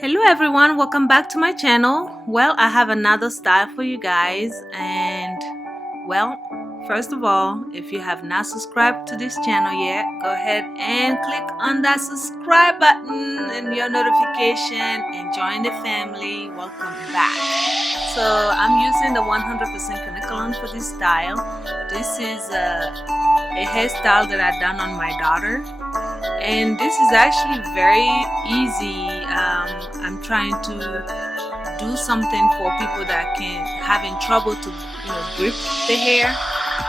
Hello everyone, welcome back to my channel. Well, I have another style for you guys, and well, first of all, if you have not subscribed to this channel yet, go ahead and click on that subscribe button and your notification and join the family. Welcome back. So I'm using the 100% Kannekalon for this style. This is a hairstyle that I've done on my daughter, and this is actually very easy. I'm trying to do something for people that can having trouble to grip the hair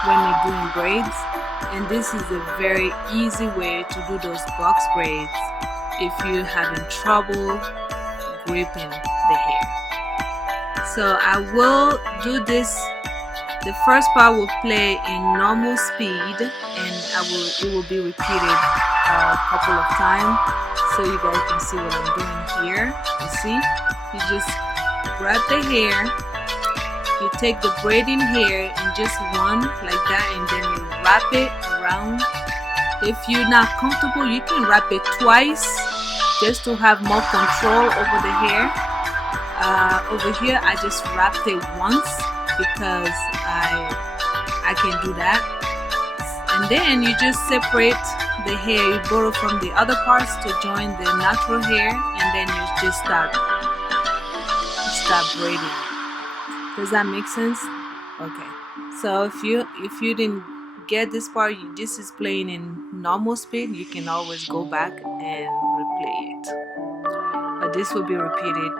when they're doing braids, and this is a very easy way to do those box braids if you're having trouble gripping the hair. So I will do this. The first part will play in normal speed, and it will be repeated a couple of times so you guys can see what I'm doing here. You see, you just grab the hair, you take the braiding hair in just one like that, and then you wrap it around. If you're not comfortable, you can wrap it twice just to have more control over the hair. Over here I just wrapped it once because I can do that, and then you just separate the hair. You borrow from the other parts to join the natural hair, and then you just start braiding. Does that make sense? Okay, so if you didn't get this part, this is playing in normal speed, you can always go back and replay it, but this will be repeated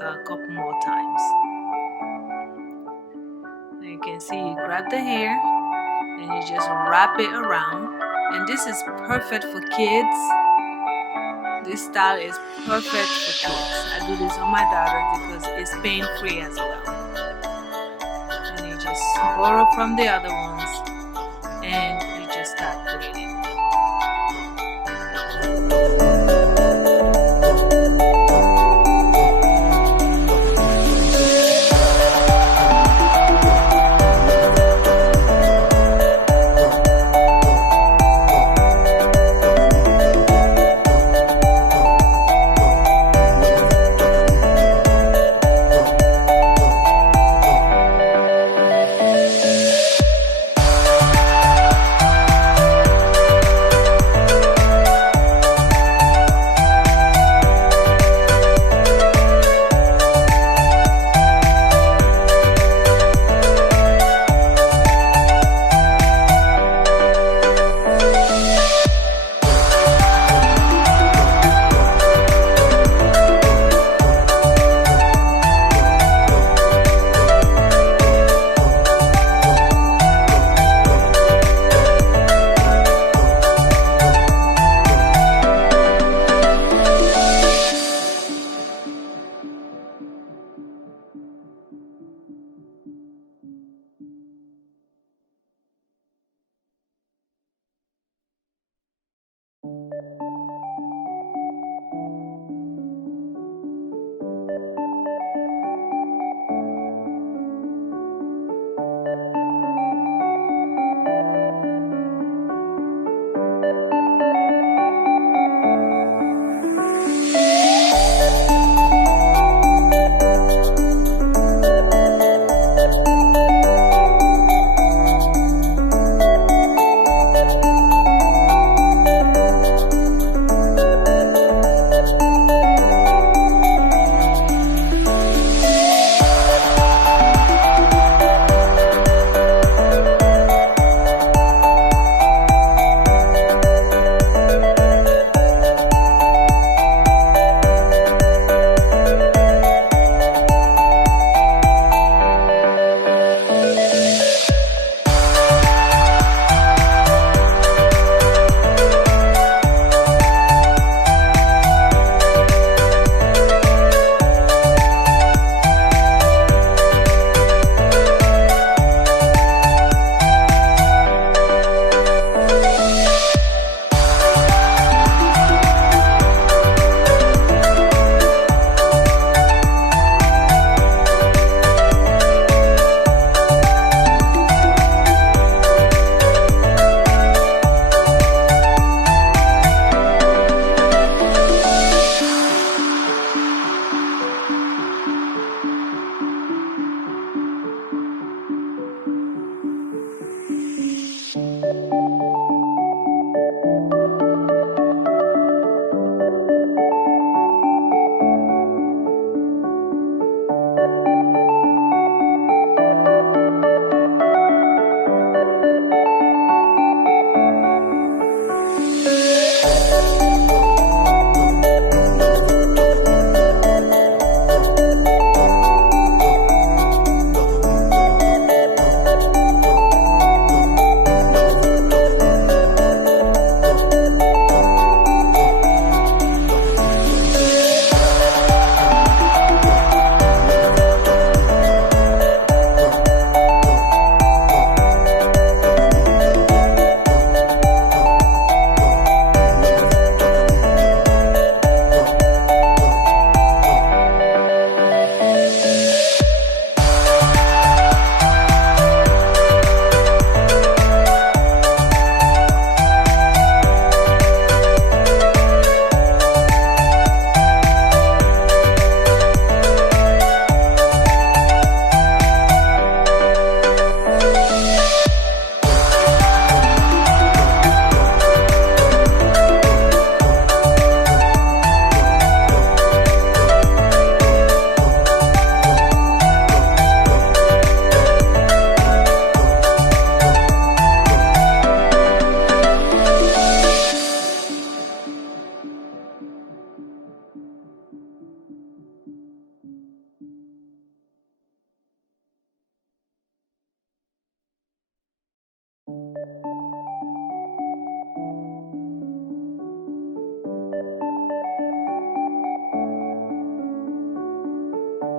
a couple more times. You can see you grab the hair and you just wrap it around, and this is perfect for kids. This style is perfect for kids. I do this on my daughter because it's pain-free as well. And you just borrow from the other ones and you just start braiding.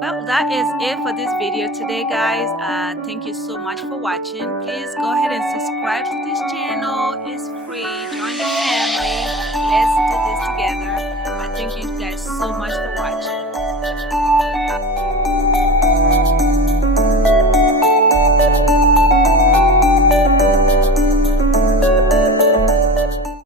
Well, that is it for this video today, guys. Thank you so much for watching. Please go ahead and subscribe to this channel. It's free. Join the family. Let's do